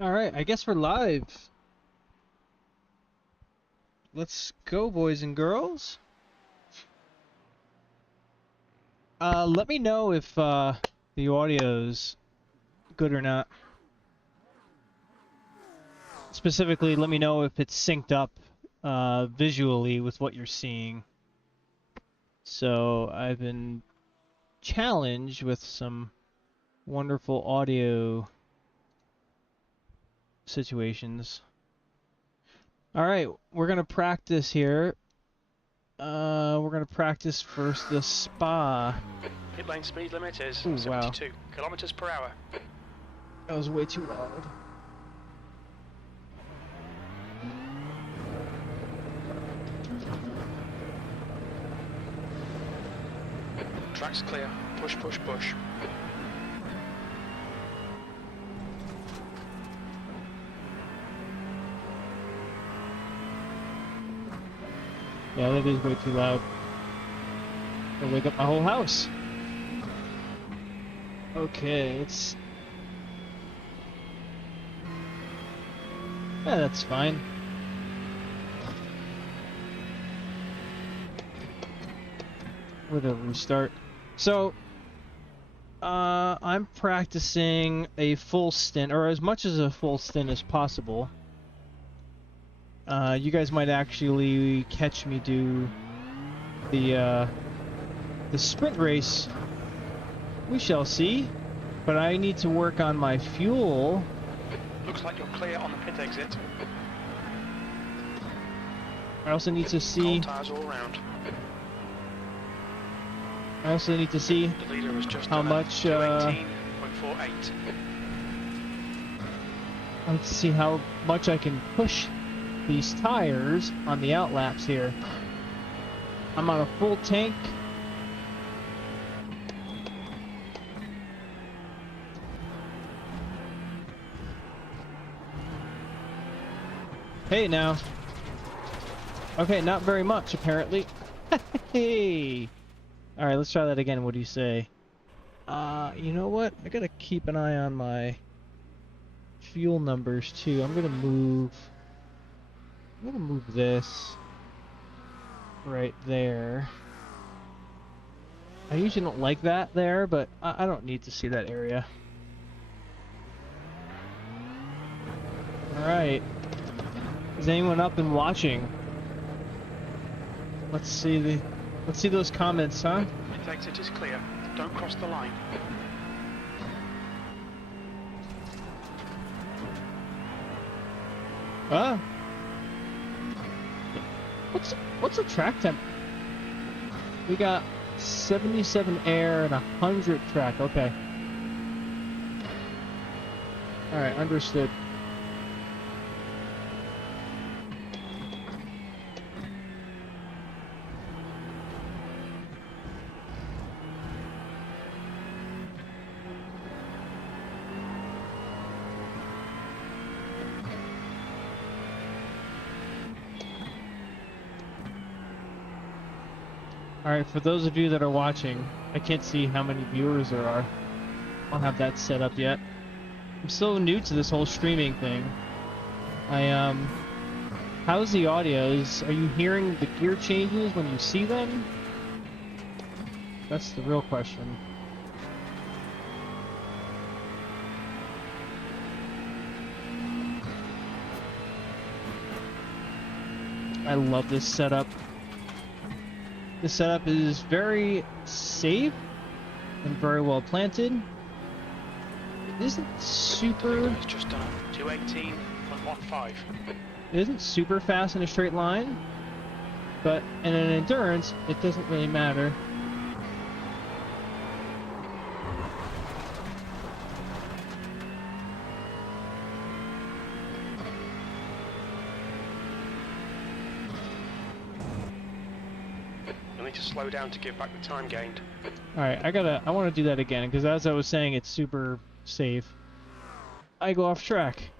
Alright, I guess we're live. Let's go, boys and girls. Let me know if the audio's good or not. Specifically, let me know if it's synced up visually with what you're seeing. So, I've been challenged with some wonderful audio situations. Alright, we're gonna practice here. We're gonna practice first the spa. Pit lane speed limit is Ooh, 72 kilometers per hour. That was way too loud. Track's clear. Push, push, push. Yeah, that is way too loud. It'll wake up my whole house. Okay, it's... Yeah, that's fine. With a restart. So, I'm practicing a full stint, or as much as a full stint as possible. You guys might actually catch me do the sprint race. We shall see. But I need to work on my fuel. Looks like you're clear on the pit exit. I also need to see. Cold tires all round. I also need to see The leader was just how much. 218.48. Let's see how much I can push these tires on the outlaps here. I'm on a full tank. Hey now. Okay, not very much apparently. Hey. All right, let's try that again. What do you say? You know what? I gotta keep an eye on my fuel numbers too. I'm gonna move this right there. I usually don't like that there, but I don't need to see that area. All right. Is anyone up and watching? Let's see those comments, huh? Pit exit is clear. Don't cross the line. Ah. What's the track temp? We got 77 air and 100 track. Okay. All right, understood. Alright, for those of you that are watching, I can't see how many viewers there are. I don't have that set up yet. I'm so new to this whole streaming thing. How's the audio? Are you hearing the gear changes when you see them? That's the real question. I love this setup. This setup is very safe and very well planted. It isn't super. It's just done 218.15. It isn't super fast in a straight line, but in an endurance, it doesn't really matter. You'll need to slow down to give back the time gained. Alright, I want to do that again, because as I was saying, it's super safe. I go off track.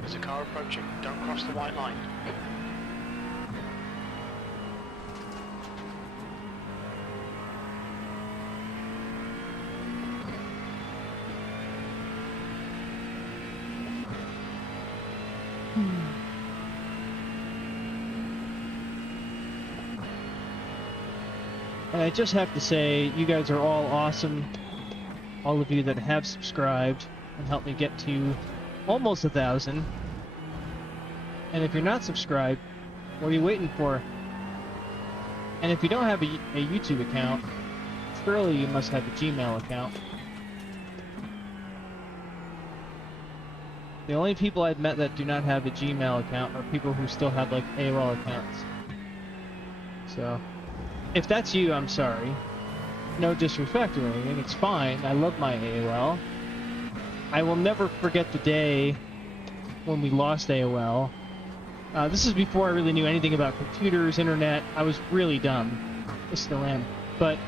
There's a car approaching. Don't cross the white line. And I just have to say, you guys are all awesome. All of you that have subscribed and helped me get to almost 1,000. And if you're not subscribed, what are you waiting for? And if you don't have a YouTube account, surely you must have a Gmail account. The only people I've met that do not have a Gmail account are people who still have like AOL accounts. So, if that's you, I'm sorry. No disrespect or anything, it's fine. I love my AOL. I will never forget the day when we lost AOL. This is before I really knew anything about computers, internet. I was really dumb. I still am. But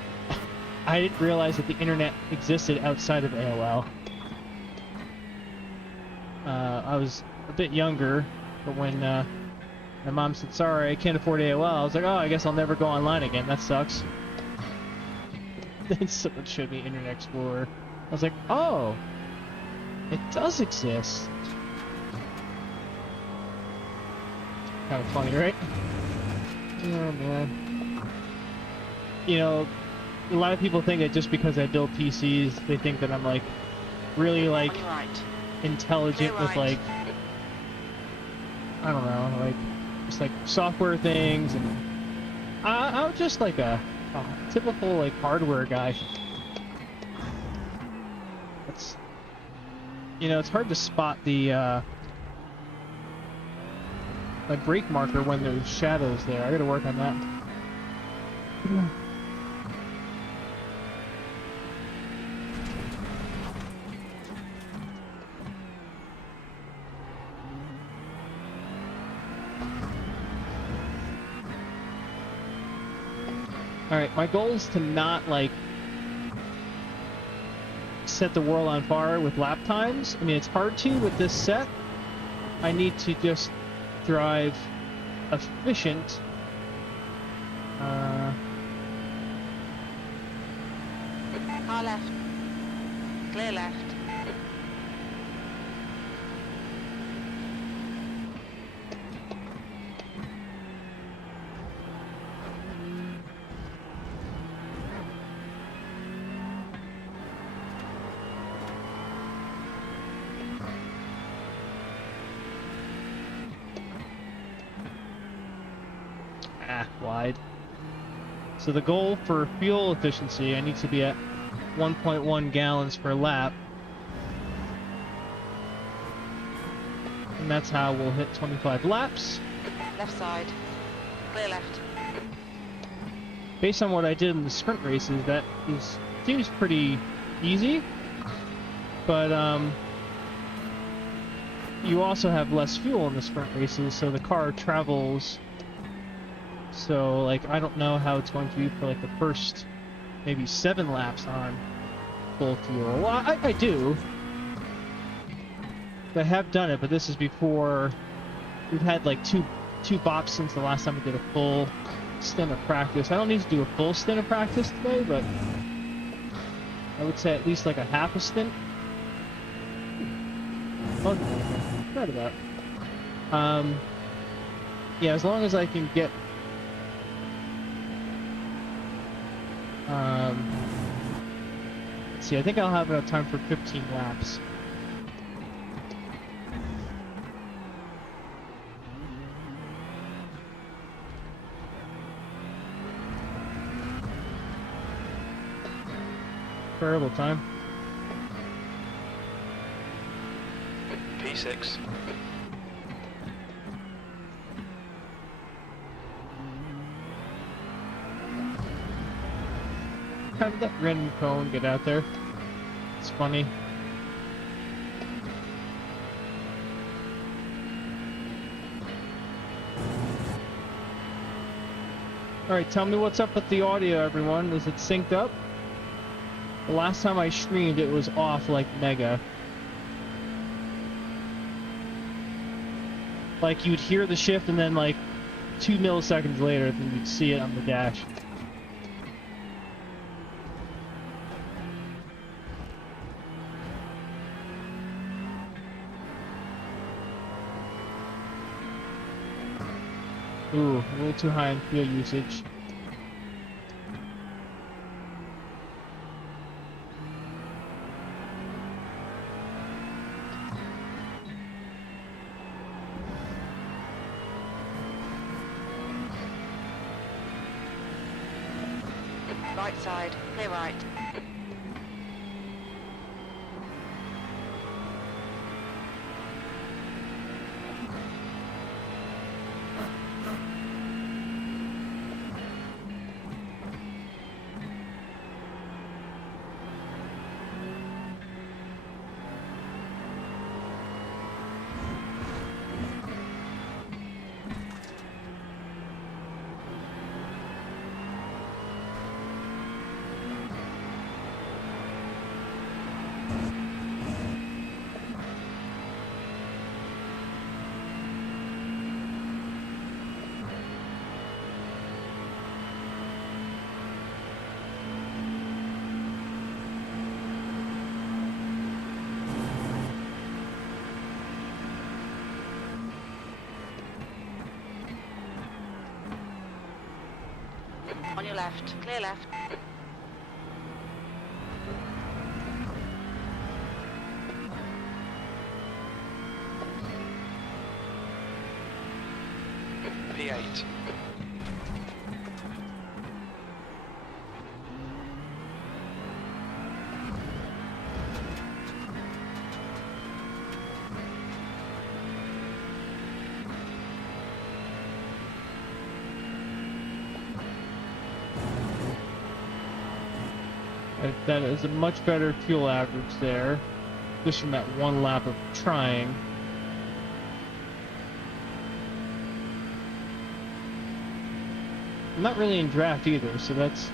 I didn't realize that the internet existed outside of AOL. I was a bit younger, but when my mom said, sorry, I can't afford AOL, I was like, oh, I guess I'll never go online again. That sucks. Then someone showed me Internet Explorer. I was like, oh, it does exist. Kind of funny, right? Oh, man. You know, a lot of people think that just because I build PCs, they think that I'm, like, really, like, intelligent with, like, I don't know, like, just, like, software things, and I'm just, like, a typical, like, hardware guy. It's, you know, it's hard to spot the, like, brake marker when there's shadows there. I gotta work on that. Alright, my goal is to not, like, set the world on fire with lap times. I mean, it's hard to with this set. I need to just drive efficient. Car left. Clear left. Wide. So the goal for fuel efficiency, I need to be at 1.1 gallons per lap. And that's how we'll hit 25 laps. Left side. Clear left. Based on what I did in the sprint races, that seems pretty easy. But you also have less fuel in the sprint races, so the car travels. So, like, I don't know how it's going to be for, like, the first maybe 7 laps on full fuel. Well, I do. I have done it, but this is before we've had, like, two bops since the last time we did a full stint of practice. I don't need to do a full stint of practice today, but I would say at least, like, a half a stint. Oh, right about. Yeah, as long as I can get let's see, I think I'll have enough time for 15 laps. Variable time. P6. How did that random cone get out there? It's funny. Alright, tell me what's up with the audio, everyone. Is it synced up? The last time I streamed, it was off like mega. Like, you'd hear the shift and then, like, 2 milliseconds later, then you'd see it on the dash. Ooh, a little too high in fuel usage. Right side, clear right. On your left, clear left. P8. That is a much better fuel average there, just from that one lap of trying. I'm not really in draft either, so that's...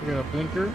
We got a blinker.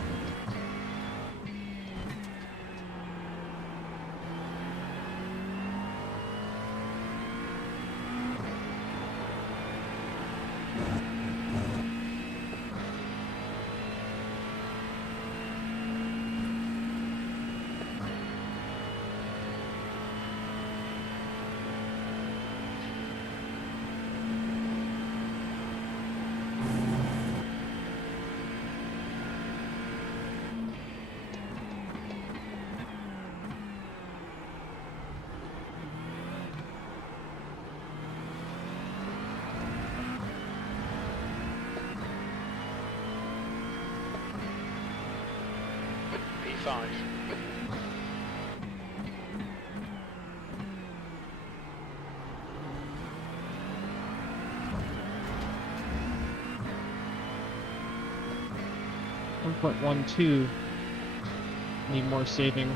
P5. 1.12. Need more saving.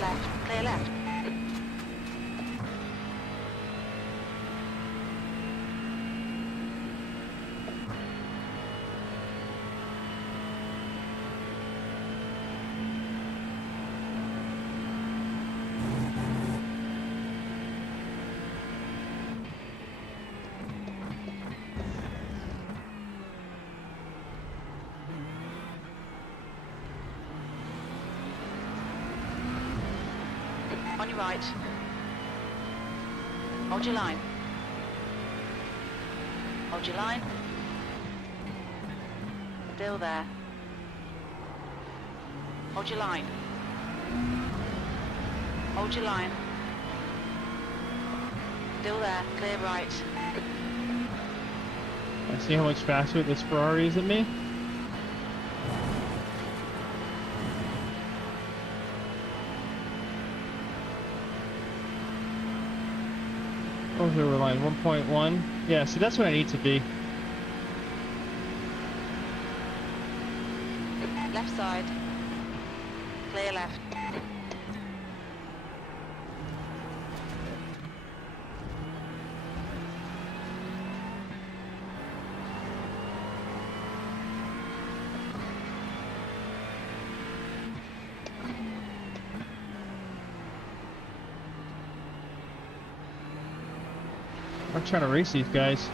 left. Clear left. On your right. Hold your line. Hold your line. Still there. Hold your line. Hold your line. Still there. Clear right. I see how much faster this Ferrari is than me. Over line 1.1. Yeah, see, that's what I need to be. Left side. Clear left. I'm trying to race these guys.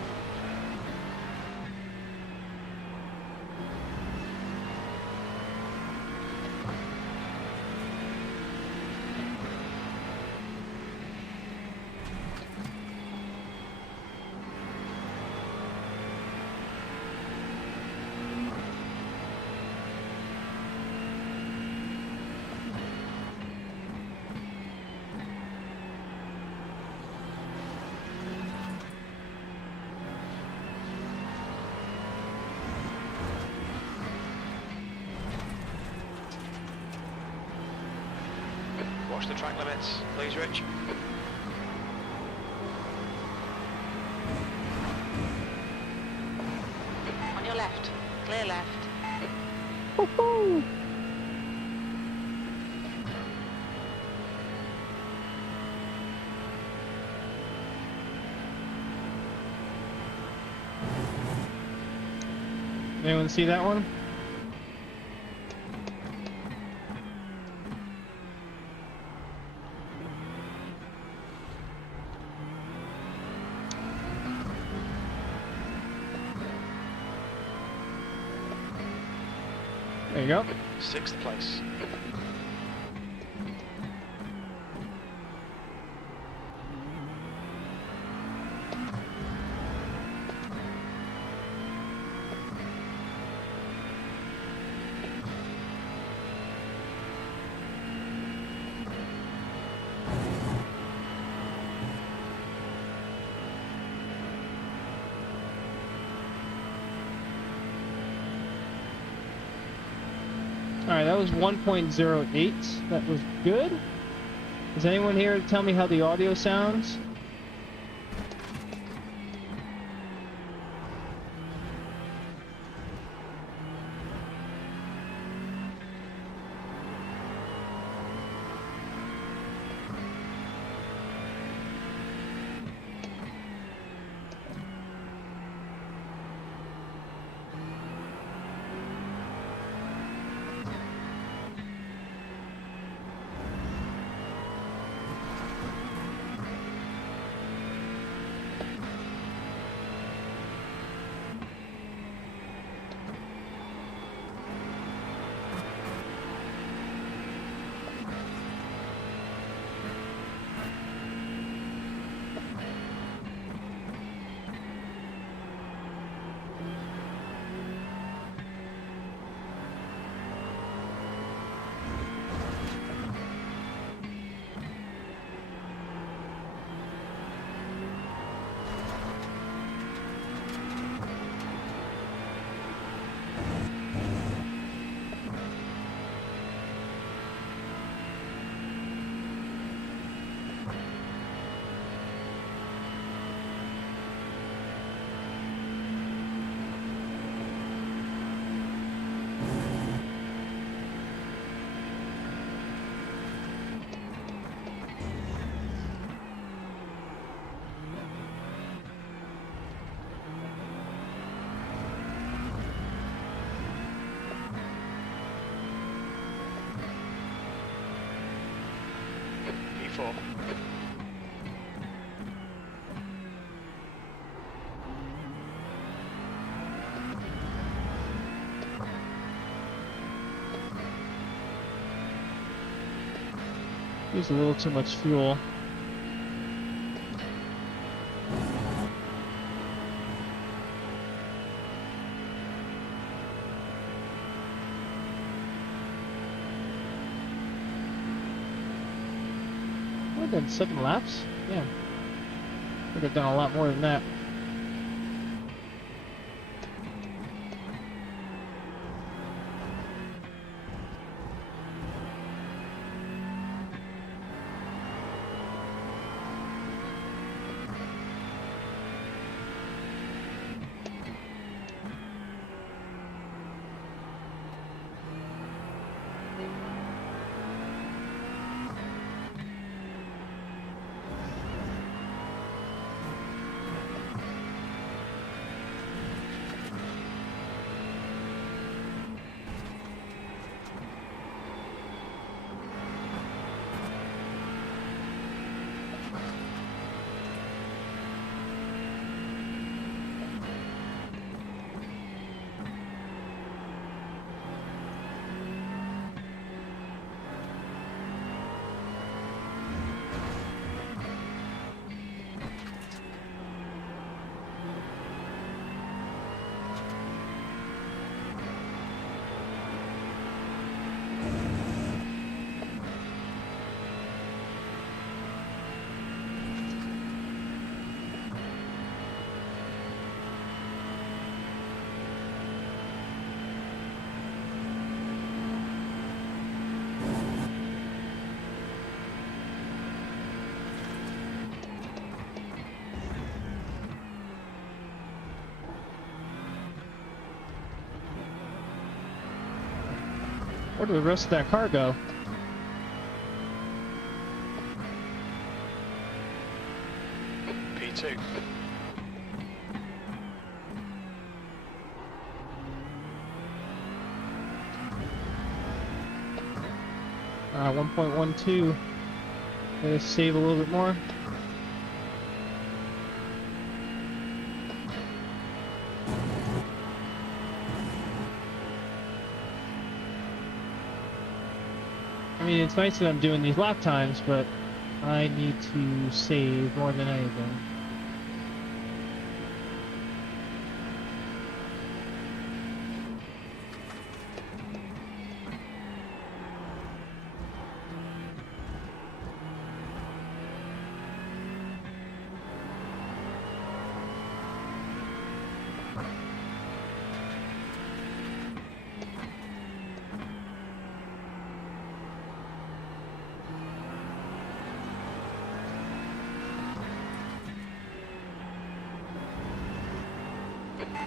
Watch the track limits, please, Rich. On your left. Clear left. Woohoo! Anyone see that one? There you go. 6th place. Alright, that was 1.08. That was good. Is anyone here to tell me how the audio sounds? before. Used a little too much fuel. I've done 7 laps? Yeah. I think I've done a lot more than that. Where did the rest of that car go? P2. 1.12. Gotta save a little bit more. I mean, it's nice that I'm doing these lap times, but I need to save more than anything.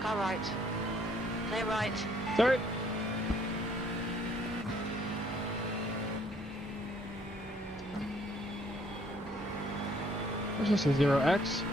Car right. Clear right. Sorry. What's this, a 0x?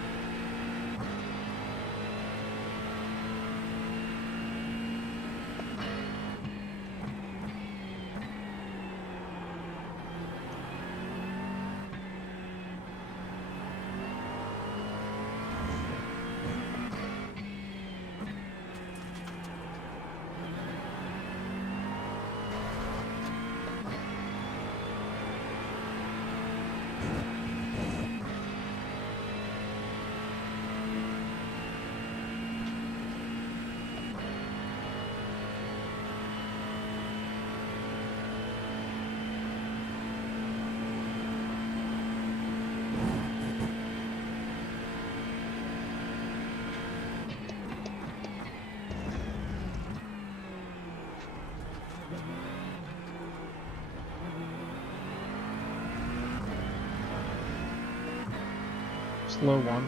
Slow one.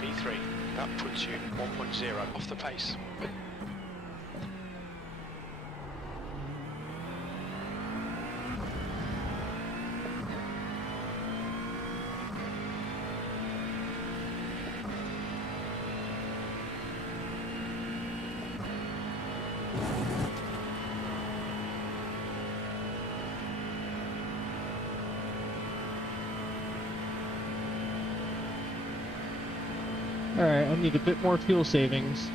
P3. That puts you 1.0 off the pace. Alright, I need a bit more fuel savings.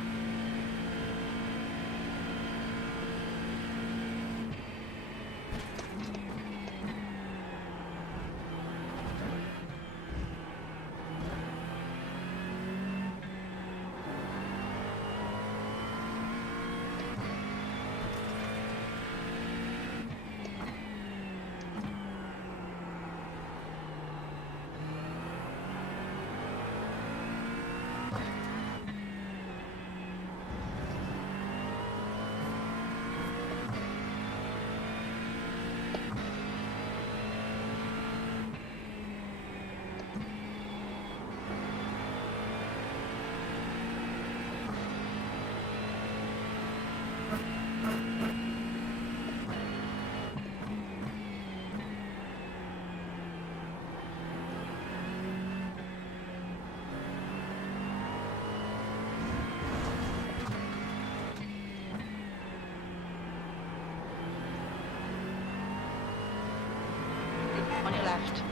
On your left.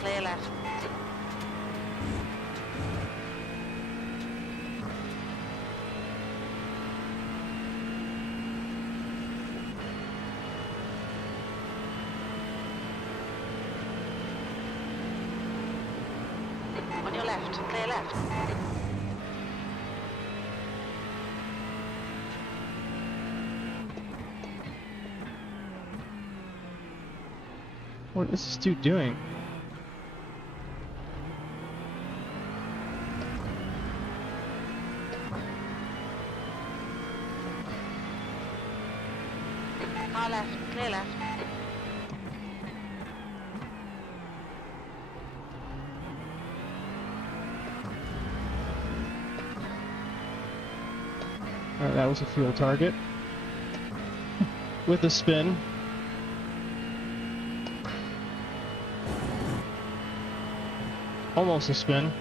Clear left. On your left. Clear left. What is this dude doing? Car left. Clear left. Alright, that was a fuel target. With a spin. Almost a spin.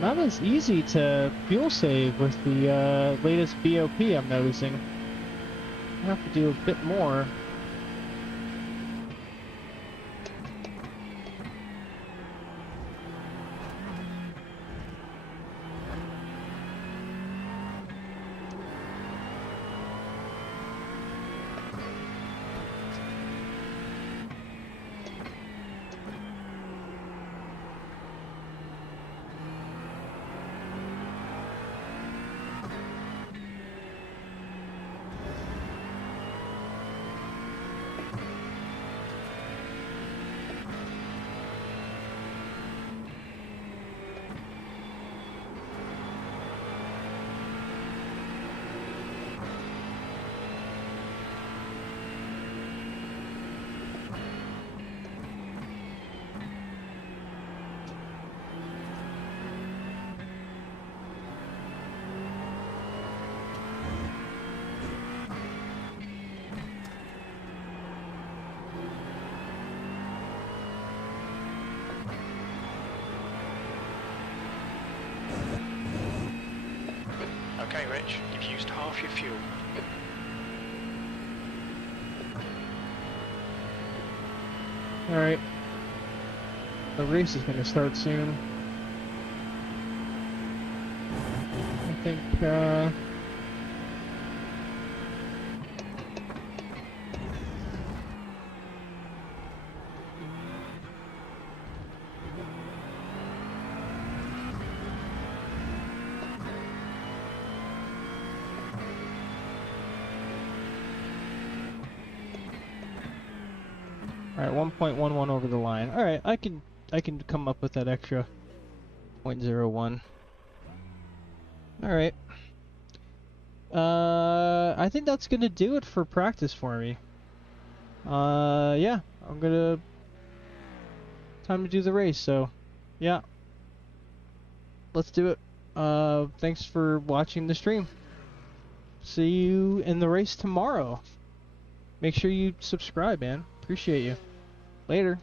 not as easy to fuel save with the latest BOP, I'm noticing. I have to do a bit more. Okay, Rich, you've used half your fuel. Alright. The race is going to start soon. I think, Alright, 1.11 over the line. Alright, I can come up with that extra 0.01. Alright. I think that's gonna do it for practice for me. Yeah, I'm gonna... Time to do the race, so... Yeah. Let's do it. Thanks for watching the stream. See you in the race tomorrow. Make sure you subscribe, man. Appreciate you. Later.